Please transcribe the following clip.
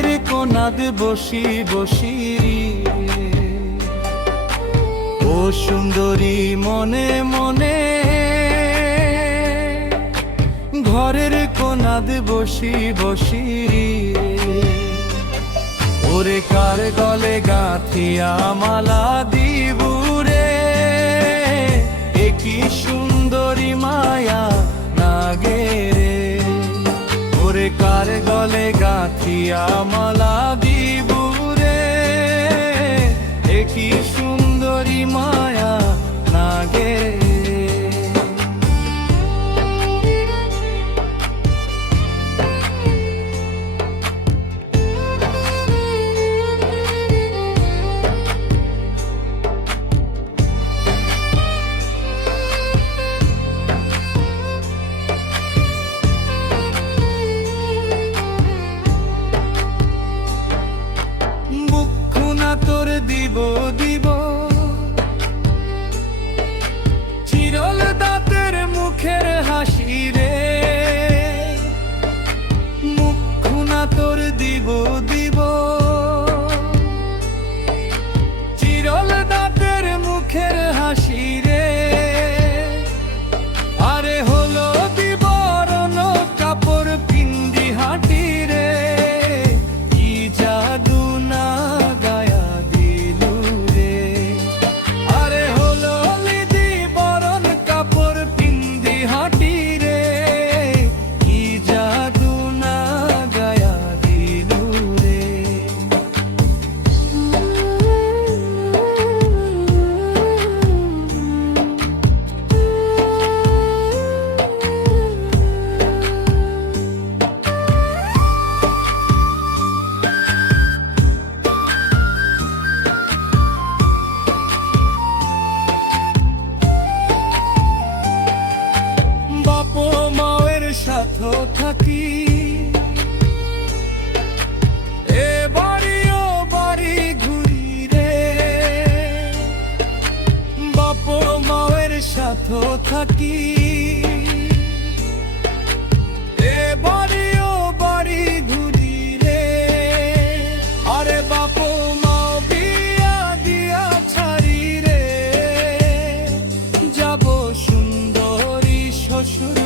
ঘরের কোনাদ বসি বসি ও সুন্দরী মনে মনে, ঘরের কোনাদ বসি বসি ওরে কার গলে গাঁথিয়া মালা দিবুরে, কি সুন্দরী মায়া নাগে রে, ওরে কার গলে গাঁথিয়া মালা দিবুরে, কি সুন্দরী মায়া নাগে রে। তোর দিব দিব চিরল দাঁতের মুখের হাসি রে, মুখখানা তোর দিব দিব চিরল দাঁতের মুখের হাসি রে, আরে হলো বিবরণ কাপড় পিন্দি হাঁটি রে, কি জাদু না সাথে থাকি এ বাড়িও বাড়ি ঘুরি রে, বাপ মায়ের সাথে থাকি এ বাড়িও বাড়ি ঘুরি রে, আরে বাপ মা বিয়া দিয়া ছাড়ি রে, যাব সুন্দরী শ্বশুর